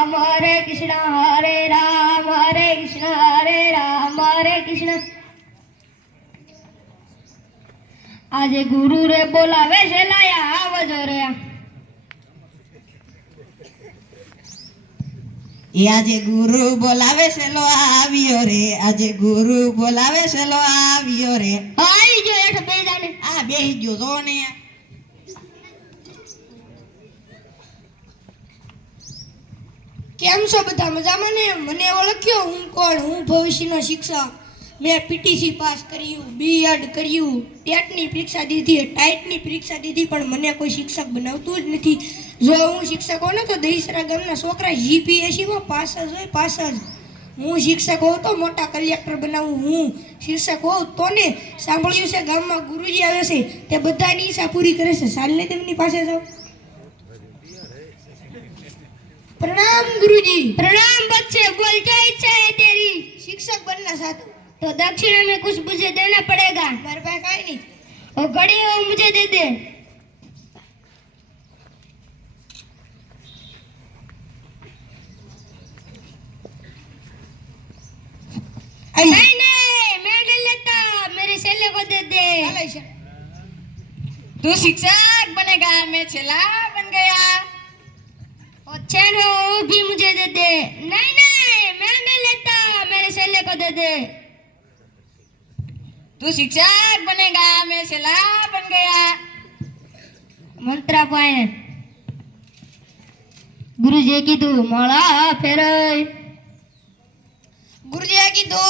રામ હરે કૃષ્ણ હરે રામ હરે કૃષ્ણ હરે રામ હરે કૃષ્ણ આજે ગુરુ રે બોલાવે છે લાયા આવજો રે એ આજે ગુરુ બોલાવે છે લો આવ્યો રે આજે ગુરુ બોલાવે છે લો આવ્યો રે આવી ગયો હેઠ બે જાને આ બેહી ગયો જો ને કેમ છો બધા મજામાં ને? મને ઓળખ્યો હું કોણ? હું ભવિષ્યનો શિક્ષક. મેં પીટીસી પાસ કર્યું બીએડ કર્યું. ટેટની પરીક્ષા દીધી ટાઈટની પરીક્ષા દીધી, પણ મને કોઈ શિક્ષક બનાવતું જ નથી. જો હું શિક્ષક હોઉં ને તો દહીસરા ગામના છોકરા જીપીએસસીમાં પાસ જ હોય, પાસ જ. હું શિક્ષક હોઉં તો મોટા કલેક્ટર બનાવું હું. શિક્ષક હોઉં તો ને સાંભળ્યું છે ગામમાં ગુરુજી આવે છે, તે બધાની ઈચ્છા પૂરી કરે છે. સાલને તેમની પાસે જાઓ प्रणाम गुरुजी प्रणाम बच्चे बोल क्या इच्छा है तेरी शिक्षक बनना चाहता हूँ तो दक्षिणा में कुछ मुझे देना पड़ेगा मेरे पास काई नहीं और घड़ी वो मुझे दे दे नहीं नहीं मैं नहीं लेता मेरे सेले को दे दे તું શિક્ષક બનેગા મેં છેલ્લા બન ગયા चैन हो वो भी मुझे दे दे। नहीं नहीं, मैं नहीं लेता, मेरे सेले को दे दे। तू शिक्षक बनेगा मैं सेला बन गया। मंत्र पाए। गुरु जी की तू माला फेरे गुरु जी की तू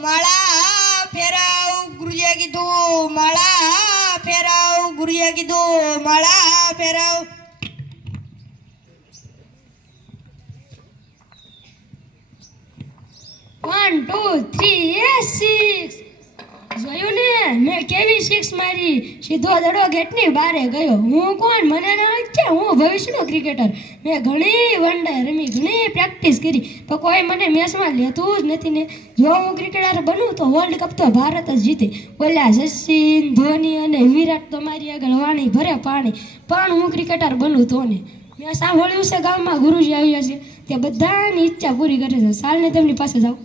माला फेराओ गुरु जी की तू माला फेराओ गुरु जी की तू माला फेराओ વન ટુ થ્રી સિક્સ જોયું ને? મેં કેવી સિક્સ મારી? સીધો દડો ગેટની બારે ગયો. હું કોણ? મને ના છે હું ભવિષ્યનો ક્રિકેટર મેં ઘણી વન રમી ઘણી પ્રેક્ટિસ કરી. તો કોઈ મને મેચમાં લેતું જ નથી ને? જો હું ક્રિકેટર બનું, તો વર્લ્ડ કપ તો ભારત જ જીતે. ઓલા સચિન ધોની અને વિરાટ તો મારી આગળ વાણી ભરે પાણી. પણ હું ક્રિકેટર બનું તો ને? મેં સાંભળ્યું છે, ગામમાં ગુરુજી આવ્યા છે. તે બધાની ઈચ્છા પૂરી કરે છે. સાલને તેમની પાસે જાઓ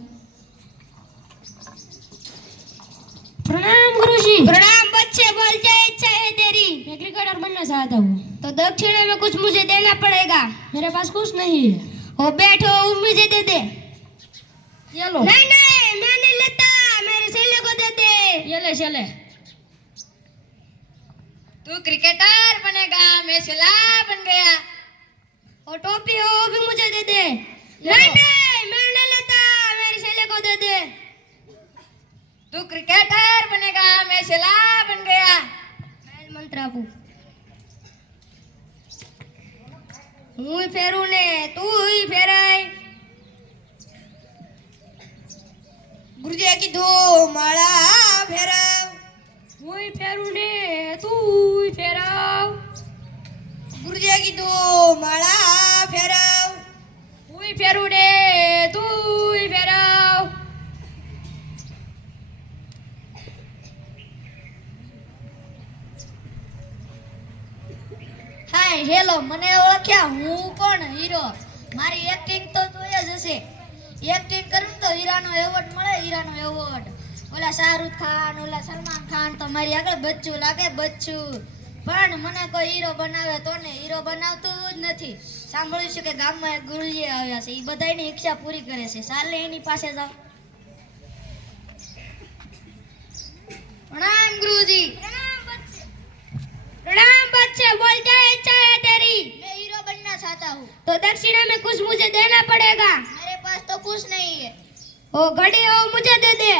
प्रणाम गुरुजी। प्रणाम बच्चे बोल जाए इच्छा है तेरी। मैं क्रिकेटर बनना चाहता हूँ। तो दक्षिणा में कुछ मुझे देना पड़ेगा। मेरे पास कुछ नहीं है। ओ बैठो मुझे दे दे। ये लो। नहीं नहीं मैं नहीं लेता मेरे सेले को दे दे। ये ले सेले तू क्रिकेटर बनेगा मैं सेला बन गया। और टोपी हो भी मुझे दे दे। नहीं नहीं मैं नहीं लेता मेरे सेले को दे दे। તું ક્રિકેટર બનેગા મેં છેલ્લા બન ગયા मैं मंत्र આપું હું ફેરું ને તું ફેરાય ગુરુજીએ કીધું માળા ફેરવ હું ફેરું ને તું ફેરવ ગુરુજીએ કીધું માળા ફેરવ હું ફેરું ને તું હાય હેલો, મને ઓળખ્યા હું કોણ? હીરો. મારી એક્ટિંગ તો જોઈએ જ હશે. એક્ટિંગ કરું તો હીરાનો એવોર્ડ મળે, હીરાનો એવોર્ડ ઓલા શાહરુખ ખાન, ઓલા સલમાન ખાન તો મારી આગળ બચ્ચું લાગે, બચ્ચું. પણ મને કોઈ હીરો બનાવે તો ને હીરો બનાવતું જ નથી. સાંભળ્યું છે કે ગામમાં એક ગુરુજી આવ્યા છે. એ બધાની ઈચ્છા પૂરી કરે છે. સાલે એની પાસે જાઓ तो दक्षिणा में कुछ मुझे देना पड़ेगा। मेरे पास तो कुछ नहीं है। ओ घड़ी हो मुझे दे दे।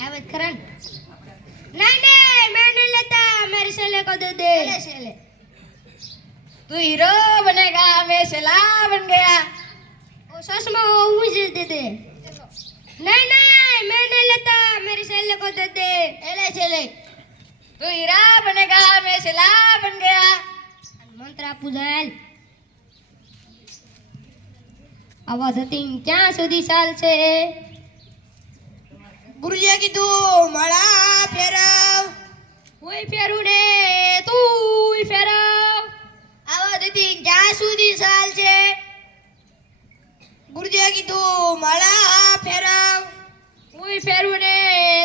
हाँ, नहीं नहीं मैं नहीं लेता मेरे शेले को दे दे। मेरे शेले तू हीरो बनेगा मैं शेला बन गया। ओ ससमा हो मुझे दे दे। नहीं नहीं मैं नहीं लेता मेरे शेले को दे दे। एले शेले તું હીરા બનેગા મેં છેલ્લા બન ગયા. મંત્ર જાયલ. આવા ધતિંગ ક્યાં સુધી ચાલશે ગુરુજીએ કીધું માળા ફેરવ. ઓય ફેરું ને તું ફેરવ. આવા જતી ક્યાં સુધી ચાલશે ગુરુજીએ કીધું માળા ફેરવ. ઓય ફેરું ને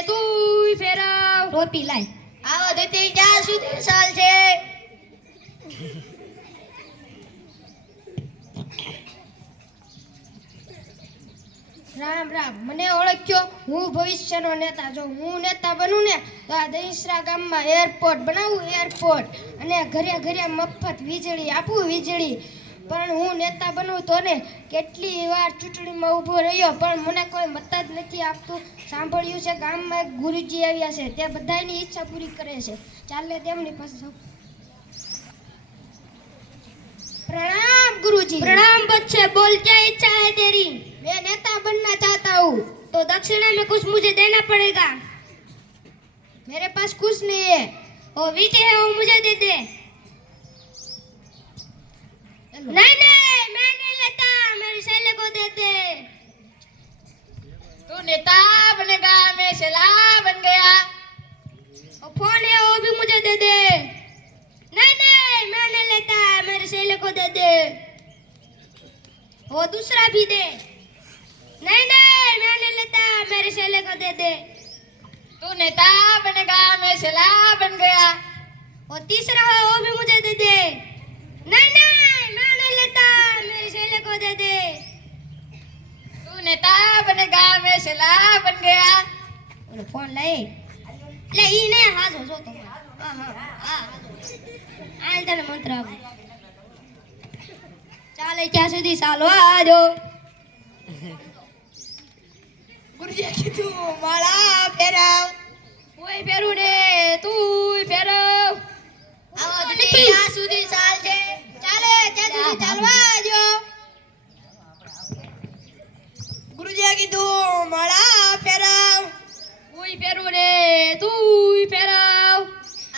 તું ફેરવ. ટોપી લાય. ચાલ છે. રામ રામ. મને ઓળખ્યો હું ભવિષ્યનો નેતા. જો હું નેતા બનું ને, તો આ દહીસરા ગામમાં એરપોર્ટ બનાવું એરપોર્ટ અને ઘરે ઘરે મફત વીજળી આપું, વીજળી. પણ હું નેતા બનું તો ને કેટલી વાર ચૂંટણીમાં ઊભો રહ્યો પણ મને કોઈ મત જ નથી આપતું સાંભળ્યું છે ગામમાં એક ગુરુજી આવ્યા છે તે બધાની ઈચ્છા પૂરી કરે છે ચાલે તેમની પાસે જાઉં. प्रणाम गुरुजी प्रणाम बच्चे बोल क्या इच्छा है तेरी मैं नेता बनना चाहता हूँ तो दक्षिणा में कुछ मुझे देना पड़ेगा मेरे पास कुछ नहीं है वो वीटे है वो मुझे दे दे नहीं नहीं मैं नहीं लेता मेरे सैले को दे दे तू नेता बनेगा मैं सलाह बन गया। वो फ़ोन है वो भी मुझे दे दे। नहीं नहीं मैं नहीं लेता मेरे सैले को दे दे। वो दूसरा भी दे। नहीं नहीं मैं नहीं लेता मेरे सैले को दे दे। तू नेता बनेगा मैं सलाह बन गया। वो तीसरा है वो भी मुझे दे दे। नहीं नहीं को दे दे तू नेता बनेगा मैं सलाह बन गया ઓલો ફોન લઈ લે ઈ ને હાજો જો તો હા હા હા આલ તને મંત્ર આપું ચાલે ક્યાં સુધી ચાલો આજો गुरुजी કીધું માળા ફેરવ ઓય ફેરું ને તું ફેરવ આવો દીદી ક્યાં સુધી ચાલ છે ચાલે ત્યાં સુધી ચાલવા કીધું માળા ફેરાવ. ઓય ફેરું રે તું ફેરાવ.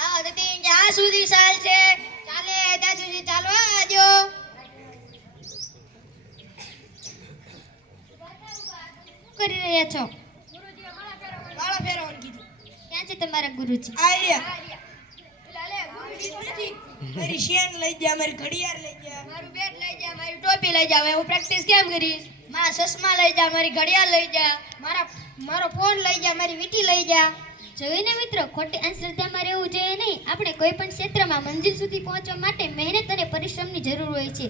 આવો દીદી જ્યાં સુધી ચાલ છે ચાલે ત્યાં સુધી ચાલવા શું કરી રહ્યા છો? માળા ફેરવવાનું કીધું. ક્યાં છે તમારા ગુરુજી? આર્યા મારી શેન લઈ જા મારી ઘડિયાળ લઈ જા મારું બેટ લઈ જા મારી ટોપી લઈ જા હું પ્રેક્ટિસ કેમ કરીશ? મારા ચશ્મા લઈ જા, મારી ઘડિયાળ લઈ જા, મારા મારો ફોન લઈ જા, મારી વીંટી લઈ જા. જોઈને મિત્રો, ખોટી અંધશ્રદ્ધામાં રહેવું જોઈએ નહીં. આપણે કોઈ પણ ક્ષેત્રમાં મંજિલ સુધી પહોંચવા માટે મહેનત અને પરિશ્રમની જરૂર હોય છે.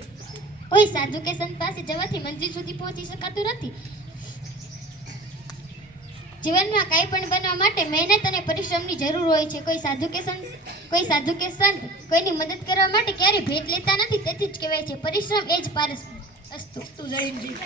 કોઈ સાધુ કે સંત પાસે જવાથી મંજિલ સુધી પહોંચી શકાતું નથી. જીવનમાં કાંઈ પણ બનવા માટે મહેનત અને પરિશ્રમની જરૂર હોય છે. કોઈ સાધુ કે સંત કોઈ સાધુ કે સંત કોઈની મદદ કરવા માટે ક્યારેય ભેટ લેતા નથી, તેથી જ કહેવાય છે. પરિશ્રમ એ જ પારસ અસ્તુ તું જઈને જી